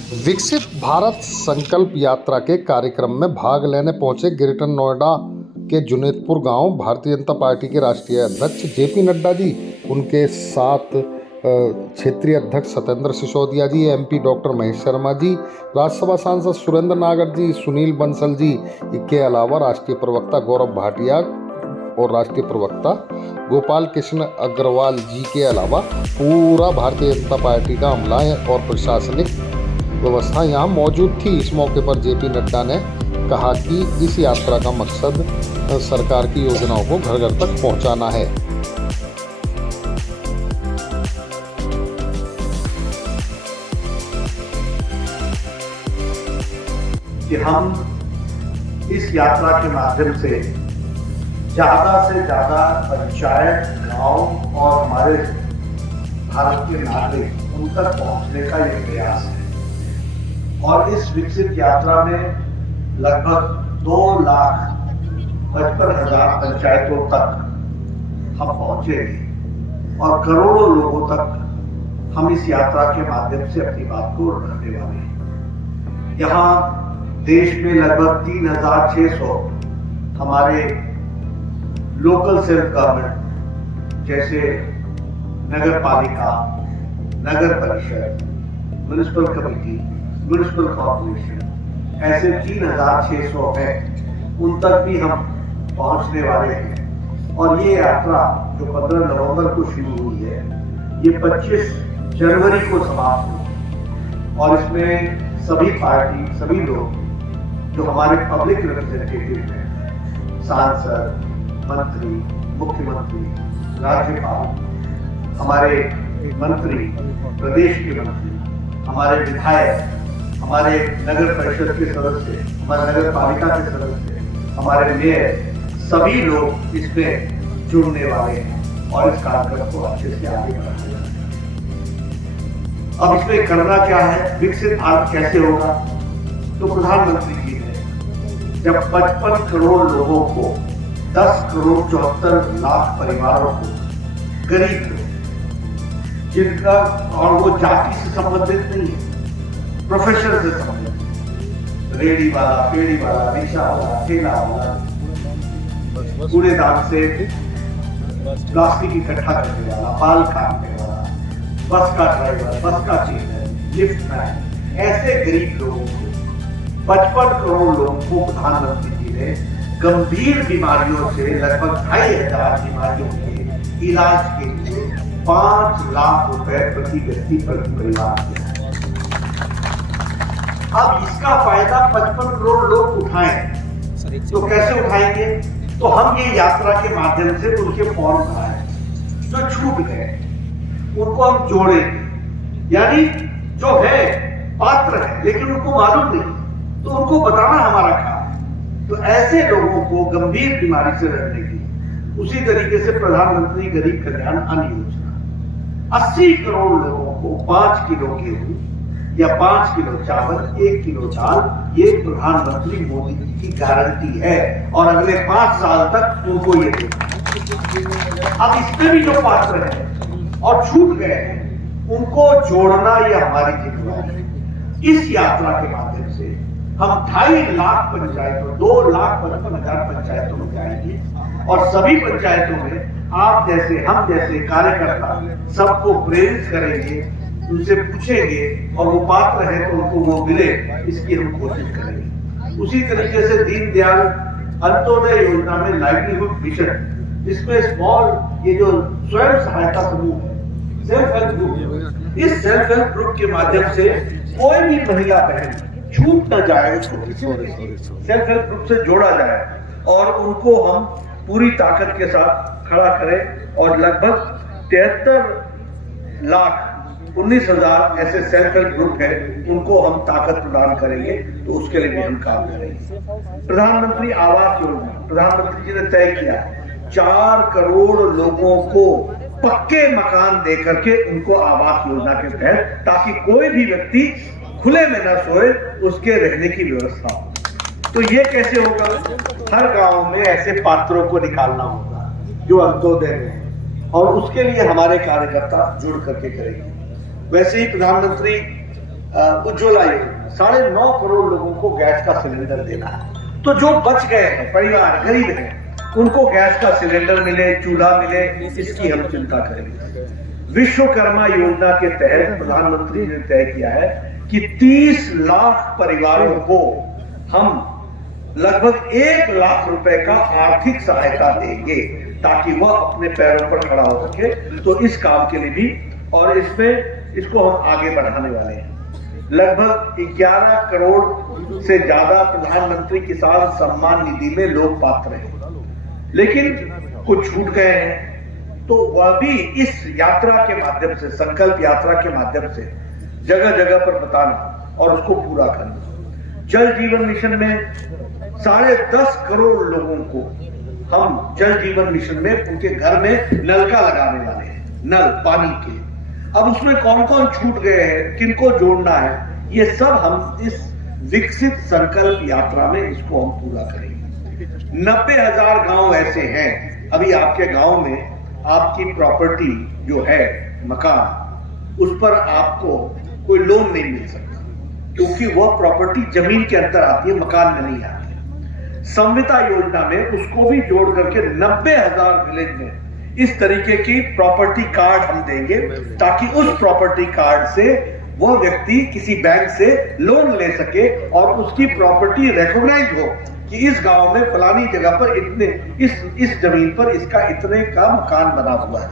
विकसित भारत संकल्प यात्रा के कार्यक्रम में भाग लेने पहुंचे ग्रेटर नोएडा के जुनेदपुर गांव भारतीय जनता पार्टी के राष्ट्रीय अध्यक्ष जेपी नड्डा जी, उनके साथ क्षेत्रीय अध्यक्ष सत्येंद्र सिसोदिया जी, एमपी डॉक्टर महेश शर्मा जी, राज्यसभा सांसद सुरेंद्र नागर जी, सुनील बंसल जी के अलावा राष्ट्रीय प्रवक्ता गौरव भाटिया और राष्ट्रीय प्रवक्ता गोपाल कृष्ण अग्रवाल जी के अलावा पूरा भारतीय जनता पार्टी का अमला और प्रशासनिक व्यवस्था यहाँ मौजूद थी। इस मौके पर जेपी नड्डा ने कहा कि इस यात्रा का मकसद सरकार की योजनाओं को घर घर तक पहुँचाना है। कि हम इस यात्रा के माध्यम से ज्यादा पंचायत, गांव और हमारे भारत के नागरिक उन तक पहुंचने का ये प्रयास है। और इस विकसित यात्रा में लगभग 2,55,000 पंचायतों तक हम पहुंचेंगे और करोड़ों लोगों तक हम इस यात्रा के माध्यम से अपनी बात को रखने वाले हैं। यहाँ देश में लगभग 3,600 हमारे लोकल सेल्फ गवर्नमेंट जैसे नगर पालिका, नगर परिषद, म्युनिसिपल कमेटी, म्युनिसिपल कॉर्पोरेशन, ऐसे 3,600 हैं, उन तक भी हम पहुंचने वाले हैं। और ये यात्रा जो 15 नवंबर को शुरू हुई है, ये 25 जनवरी को समाप्त हुई। और इसमें सभी पार्टी, सभी लोग जो हमारे पब्लिक रिप्रेजेंटेटिव हैं, सांसद, मंत्री, मुख्यमंत्री, राज्यपाल, हमारे मंत्री, प्रदेश के मंत्री, हमारे विधायक, हमारे नगर परिषद के सदस्य, हमारे नगर पालिका के सदस्य, हमारे मेयर, सभी लोग इसमें जुड़ने वाले हैं और इस कार्यक्रम को अच्छे से आगे बढ़ाने वाले हैं। अब इसमें करना क्या है, विकसित भारत कैसे होगा? तो प्रधानमंत्री जी ने जब 55 करोड़ लोगों को, 10 करोड़ 74 लाख परिवारों को, गरीब लोग जिनका, और वो जाति से संबंधित नहीं है, प्रोफेशन से संबंधित, रेडी वाला, पेड़ी वाला, रिक्शा वाला, ठेला वाला, कूड़ेदान से प्लास्टिक इकट्ठा करने वाला, बाल काटने वाला, बस का ड्राइवर, बस का चीटर, लिफ्ट मैन, ऐसे गरीब लोगों को, 55 करोड़ लोगों को प्रधानमंत्री जी ने गंभीर बीमारियों से लगभग 2,500 बीमारियों के इलाज के लिए 5 लाख रुपए प्रति व्यक्ति प्रति परिवार दिया। अब इसका फायदा 55 करोड़ लोग उठाएं, तो कैसे उठाएंगे? तो हम ये यात्रा के माध्यम से उनके फॉर्म भराएं जो छूट गए, उनको हम जोड़ेंगे। यानी जो है पात्र है लेकिन उनको मालूम नहीं, तो उनको बताना हमारा काम है। तो ऐसे लोगों को गंभीर बीमारी से लड़ने की, उसी तरीके से प्रधानमंत्री गरीब कल्याण अन्न योजना 80 करोड़ लोगों को 5 किलो गेहूं या 5 किलो चावल, 1 किलो दाल, ये प्रधानमंत्री मोदी जी की गारंटी है और अगले 5 साल तक उनको ये देगा। अब इसमें भी जो पात्र है और छूट गए हैं, उनको जोड़ना ये हमारी जिम्मेदारी है। इस यात्रा के माध्यम से हम 2.5 लाख पंचायतों, 2,55,000 पंचायतों में जाएंगे और सभी पंचायतों में आप जैसे, हम जैसे कार्यकर्ता सबको प्रेरित करेंगे, उनसे पूछेंगे और वो पात्र है तो उनको वो मिले, इसकी हम कोशिश करेंगे। उसी तरीके से दीनदयाल अंत्योदय योजना में लाइवलीहुड मिशन, इसमें स्मॉल, ये जो स्वयं सहायता समूह है, सेल्फ हेल्प ग्रुप, इस सेल्फ हेल्प ग्रुप के माध्यम से कोई भी महिला बहन छूट न जाए, उसको सेल्फ हेल्प ग्रुप से जोड़ा जाए और उनको हम पूरी ताकत के साथ खड़ा करें। और लगभग 73,19,000 ऐसे सेल्फ हेल्प ग्रुप है, उनको हम ताकत प्रदान करेंगे, तो उसके लिए भी हम काम करेंगे। प्रधानमंत्री आवास योजना, प्रधानमंत्री जी ने तय किया 4 करोड़ लोगों को पक्के मकान दे करके उनको आवास योजना के तहत, ताकि कोई भी व्यक्ति खुले में न सोए, उसके रहने की व्यवस्था हो। तो ये कैसे होगा? हर गांव में ऐसे पात्रों को निकालना होगा जो अंत्योदय में है, और उसके लिए हमारे कार्यकर्ता जुड़ करके करेंगे। वैसे ही प्रधानमंत्री उज्ज्वला योजना 9.5 करोड़ लोगों को गैस का सिलेंडर देना है। तो जो बच गए हैं परिवार गरीब हैं उनको गैस का सिलेंडर मिले, चूल्हा मिले, इसकी हम चिंता करेंगे। विश्वकर्मा योजना के तहत प्रधानमंत्री ने तय किया है कि 30 लाख परिवारों को हम लगभग 1 लाख रुपए का आर्थिक सहायता देंगे ताकि वह अपने पैरों पर खड़ा हो सके। तो इस काम के लिए भी और इसको हम आगे बढ़ाने वाले हैं। लगभग 11 करोड़ से ज्यादा प्रधानमंत्री किसान सम्मान निधि में लोग पात्र हैं, लेकिन कुछ छूट गए हैं। तो वह भी इस यात्रा के माध्यम से, संकल्प यात्रा के माध्यम से जगह जगह पर बताना और उसको पूरा करना। जल जीवन मिशन में 10.5 करोड़ लोगों को हम जल जीवन मिशन में उनके घर में नलका लगाने वाले हैं, नल पानी के। अब उसमें कौन कौन छूट गए हैं, किनको जोड़ना है, ये सब हम इस विकसित संकल्प यात्रा में इसको हम पूरा करेंगे। 90,000 गांव ऐसे हैं अभी आपके गांव में आपकी प्रॉपर्टी जो है मकान, उस पर आपको कोई लोन नहीं मिल सकता क्योंकि वह प्रॉपर्टी जमीन के अंदर आती है, मकान में नहीं आती है। संविदा योजना में उसको भी जोड़ करके 90,000 विलेज में इस तरीके की प्रॉपर्टी कार्ड हम देंगे ताकि उस प्रॉपर्टी कार्ड से वह व्यक्ति किसी बैंक से लोन ले सके और उसकी प्रॉपर्टी रिकॉग्नाइज हो कि इस गांव में फलानी जगह पर इस जमीन पर इसका इतने का मकान बना हुआ है।